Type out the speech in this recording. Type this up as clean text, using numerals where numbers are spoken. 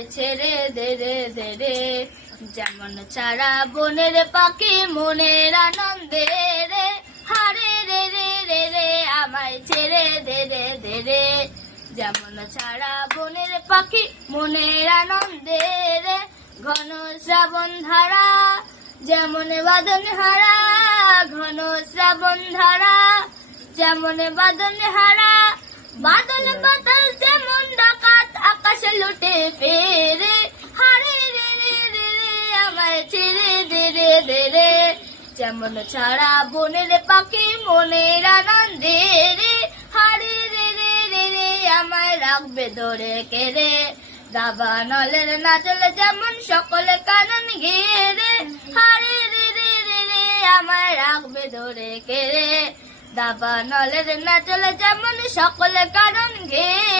আমায় ছেড়ে দে রে দে রে। যেমন ছাড়া বনের পাখি মনের আনন্দে রে, হারে রে রে রে রে আমায় ছেড়ে দে রে দে রে। যেমন ছাড়া বনের পাখি মনের আনন্দে রে, ঘন শ্রাবণ ধারা যেমন বাদন হারা, ঘন শ্রাবণ ধারা যেমন বাদন হারা। বাদল বাতাস যেমন ডাকাত আকাশে লুটে ফেরে, হারে রে রে রে রে আমায় ছেড়ে দে রে দে রে। যেমন ছাড়া বনের পাখি মনের আনন্দে রে, হারে রে রে রে রে আমায় রাখবে ধরে কেড়ে। দাবানলের নাচলে যেমন সকলে কানন ঘিরে, হারে রে রে রে রে আমায় রাখবে ধরে কেড়ে। দাবানলের নাচলে যেমন সকলে কানন ঘিরে।